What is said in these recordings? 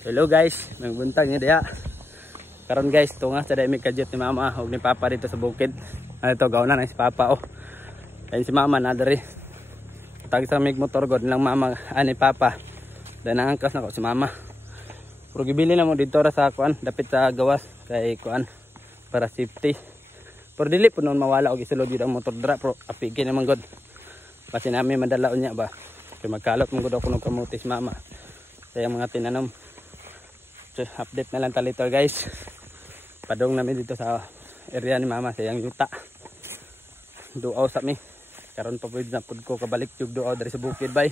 Hello guys, may buntag niya diya. Karon guys, tunga sa dami kadyot ni mama ug ni papa dito sa bukid. Ano to, gauna na si papa oh. Ayun si mama na diri. Tag sa mig motor god lang mama ani papa. Dan angkas na ko si mama. Pero gibili na mo dito ra sa kuan, dapit sa gawas kay kuan para safety. Pero dili po noon mawala og isulod gyud ang motor dra, pero apigi naman god. Kasi namin madala unya ba. Kay magkalot mo god ako ng kamuti si mama. Sa mga tinanom. So, update na lang later guys. Padong namin dito sa area ni mama sa yang yuta. Duaw sa mi. Karon pa pwede na pud ko kabalik yung duaw dari sa bukid bay.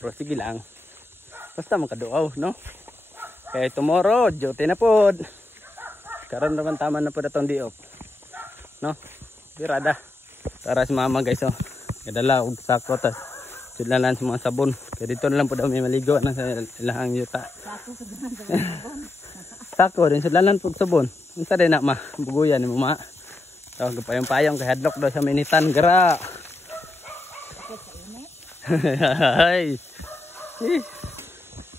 Pero sige lang. Basta makaduaw, no? Kaya tomorrow, duty na pod. Karon naman tama na pod atong diop. No? Birada. Tara si mama guys oh. Kadala og sako tas sudlalan sa mga sabon. Kaya dito na lang po daw may maligo na sa ilahang yuta. Sako din sudlalan po sabon. Unsa din na ma? Buguyan ni mama. So, gapayong-payong kay hadlok daw sa minitan. Gara. Hay.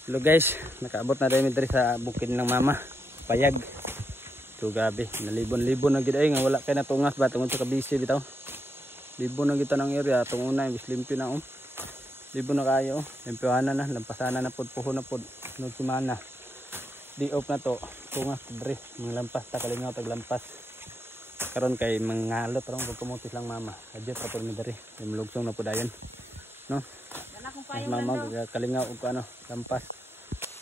Hello guys, nakaabot na rin diri sa bukid ng mama. Payag. So gabi, nalibon-libon na gid ay nga wala kay natungas ba tungod sa kabisi bitaw. Libon na kita ng area tong una imbis limpyo na Libo na kayo, limpyohanan na, lampasana na pod, puho na pod, nung simana. Di off na to, tungas dre, mga lampas, takalingaw taglampas. Karon kay mangalot rong pagkamutis lang mama. Adyo pa pod mi dre, lumulugsong na pod ayon. No? As mama kalingaw og ano, lampas.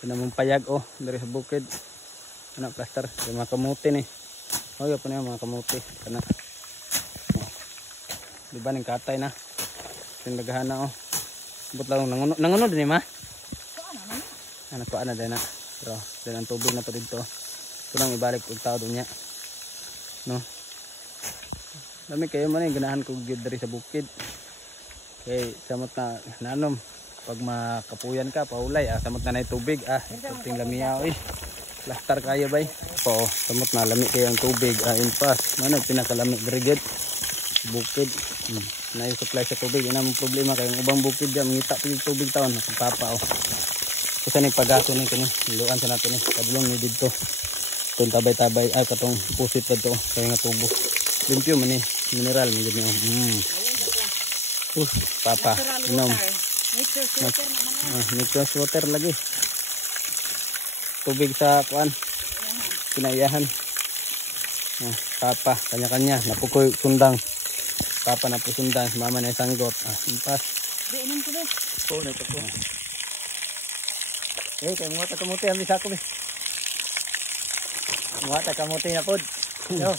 Pinamong payag oh, dre sa bukid. Ano plaster, yung mga kamuti ni. Hoy pa niya mga kamuti kana. Oh. Di ba ning katay na? Sing naghana oh. Butlang nanguno din ma. Ano ko ana din na. Pero din ang tubig na pa dito. Kunang ibalik og tao dunya. No. Dami kayo man ganahan ko gid diri sa bukid. Kay samot na nanom pag makapuyan ka paulay samot na nay tubig ting lamiya oy. Plaster kayo bay. Oo, samot na lami kay ang tubig impas. Mano pinakalami diri gid. Bukid. Na yung supply sa tubig, yun ang problema kayong ubang bukid dyan, ngita pa yung tubig taon, nakapapa oh. Kasi nagpagaso nito ni, niluan sa natin eh, kadulong ni dito. Itong tabay-tabay, katong pusit pa ito, kaya nga tubo. Limpyo man eh, mineral, mga ganyan. Papa, inom. Nature's water lagi. Tubig sa kuan, pinayahan. Papa, kanya-kanya, napukoy sundang. Papa na po sundan, mama na isanggot. Impas. Inom ko ba? Oo, na ito po. Kaya mga takamuti, ang bisa ko. Mga takamuti na po. So,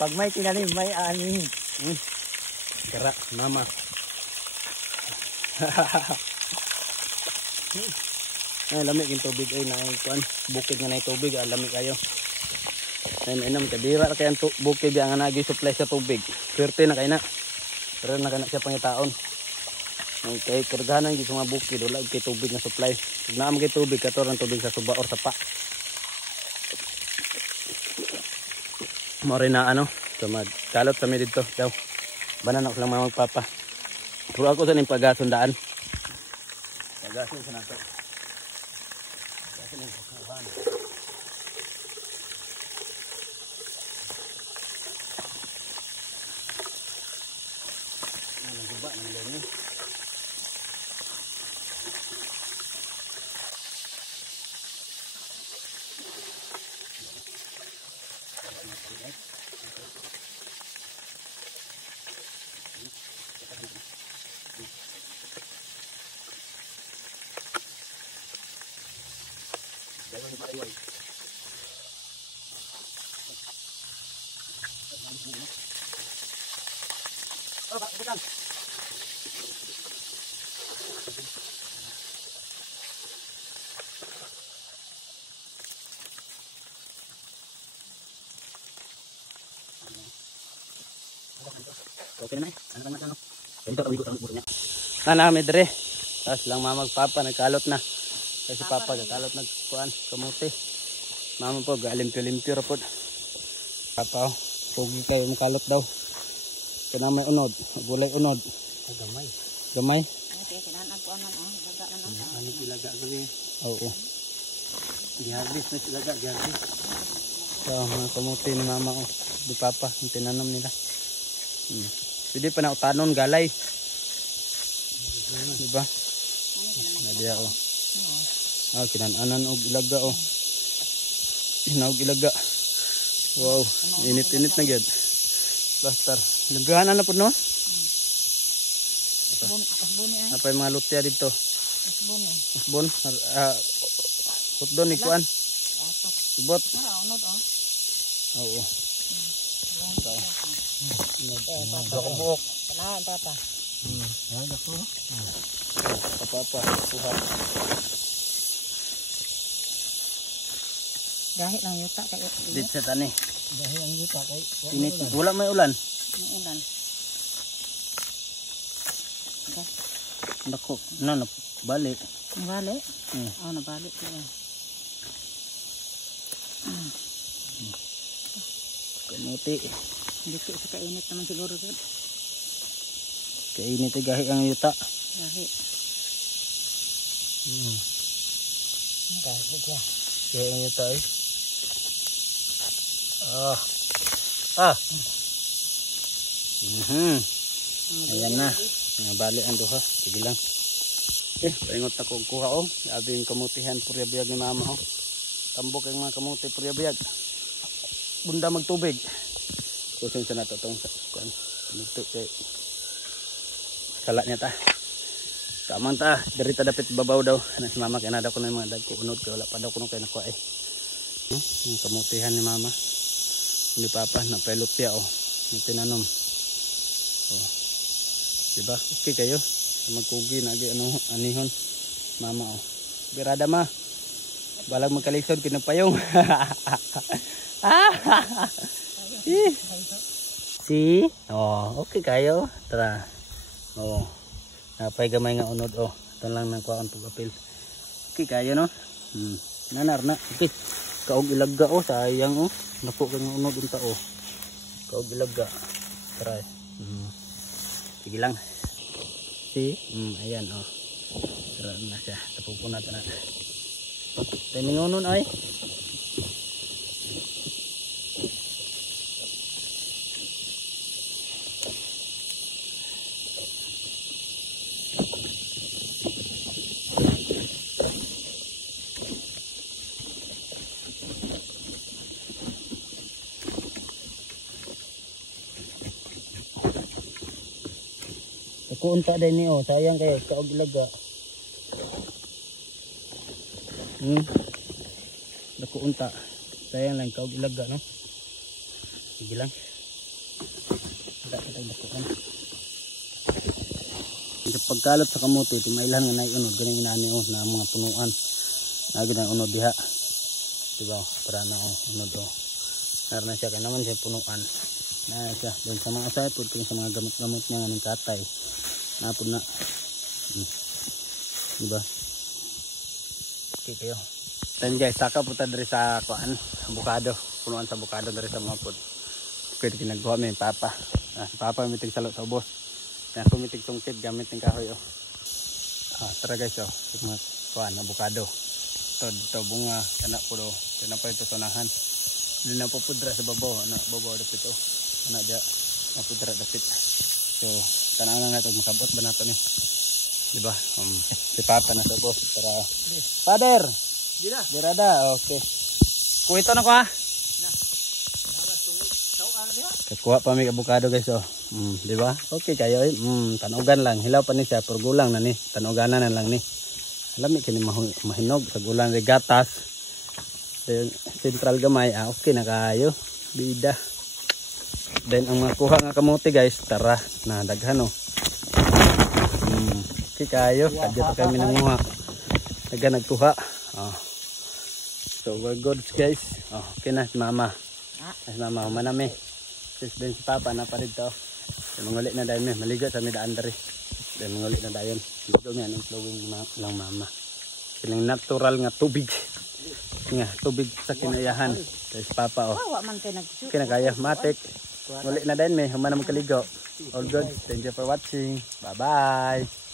pag may tinanim, may aning. Kara, mama. Ay, lamig yung tubig. Ay, naikuan. Bukid nga na yung tubig. Lamig kayo. Inom kadira kay ang bukid yang nagi supply sa tubig. Swerte na kay na. Pero na kana siya pangitaon. Kay kargahan gi sa mga bukid wala kay tubig na supply. Ug naam kay tubig katorang tubig sa suba or sa pa. Mo rin na ano, so magkalot kami dito daw. Banan ako lang magpapa. Pero ako sa ning pagasundaan. Pagasun sa nato. Pagasun sa kaban. Okay na ano? Ito kami ko niya. Nanami dire. Tas lang mama magpapa nagkalot na. Kasi papa nagkalot nagkuan kamuti. Mama po galimpyo-limpyo ra pod. Papa pogi kayo makalot daw. Kana may unod, gulay unod. Gamay. Gamay. Okay, kailangan ako daga na. Ano ilaga gabi? Oo. Giharbis na sila ga, giharbis. So, mga kamuti ni mama oh. Di papa, yung tinanong nila. Pwede pa na utanon, galay. Diba? Nadiya oh. Kinananan og ilaga oh. Hinaog ilaga. Wow, init-init na gyud. Plaster. Lagahan na po no? Apa yung mga lutya dito? Asbon. Hutdon ikuan. Ibot. Oo. Buok. Kanahan tata. Yan ako. Papa, kuha. Dahil lang yuta kay Dit sa tani. dahil ang yuta kay Init. Wala may ulan. ulan. Nako, na bali. Nabali? Oo, nabali sila. Kamuti. Hindi ko sa kainit naman siguro dyan. Kainit gahi ang yuta. Dahil. Dahil ya. Gahi ang yuta eh. Ayan na. Nabali ang duha. Sige lang. Okay, paingot ako kuha oh. Abi yung kamutihan purya-biyag ni mama oh. Tambok ang mga kamuti purya-biyag. Bunda magtubig. Kusin sa nato itong kuan. Ito kay kala niya ta. Tamang ta. Dari ta dapit babaw daw. Ano si mama kaya nada ko na yung mga dagko unod. Kaya wala pa daw ko nung kaya nakuha eh. Yung kamutihan ni mama. Hindi papa. Napailot siya oh. Yung tinanom. Oh. Diba? Okay kayo. Magkugi na ano anihon mama oh. Birada ma. Balag magkalisod kinapayong. Si? Oh, okay kayo. Tara. Oh. Napay gamay nga unod oh. Ito lang nang kuhaan pag-apil. Okay kayo no? Nanar na. Okay. Kaog ilaga oh, sayang oh. Napo kay nga unod unta oh. Kaog ilaga. Tara. Sige lang. Ayan oh. Tara na siya. Tapupo natin na. Tayo minunon ay. Ako unta din niyo, sayang kay kaog ilaga. Dako unta. Sayang lang kaog ilaga no. Sige lang. Dako kan. Pagkalot sa kamuto, timailan nga nag-unod ganing inani oh na mga punuan. Nagi na unod diha. Diba? Para na oh unod oh. Karena siya kay naman siya punuan. Na siya doon sa mga asay pud sa mga gamot-gamot na ng katay. Napon na. Diba? Okay kayo. Then guys, saka po tayo sa kuan, abukado. Punuan sa abukado dari sa mga pod. Pwede ginagawa may papa. Papa mitig salot sa ubos. Kaya kumitig tungkid gamit ng kahoy oh. Tara guys oh. Mga kuan, abukado. Ito bunga, anak po do. Ito pa ito sonahan. Hindi na po pudra sa babaw. Babaw dapit oh. Anak dia. Pudra dapit. So, tanaw lang natin makabot ba nato ni. Diba? Si Papa na sa boss. Para Father. Dirada. Okay. Kuha ito na ko ha. Kuha pa may avocado guys oh. Diba? Okay kayo eh. Tanugan lang. Hilaw pa ni siya. Pero gulang na ni. Tanuganan na lang ni. Alam kini mahinog. Sa gulang regatas. Central gamay. Okay na kayo. Bida. Then ang makuha nga kamuti guys, tara na daghan oh. Okay kayo, kadyo kami nanguha. Dagan nagkuha. Oh. So we're good guys. Oh, okay na si mama. Mama manami. Sis din si papa na pa dito. Mangulit na dayon maligo sa midaan diri. Then mangulit na dayon. Dito nga ang flowing lang mama. Kining natural nga tubig. Nga tubig sa kinayahan. Kay si papa oh. Kinakaya matik. Ulit na din may humana magkaligo. All good. Thank you for watching. Bye bye.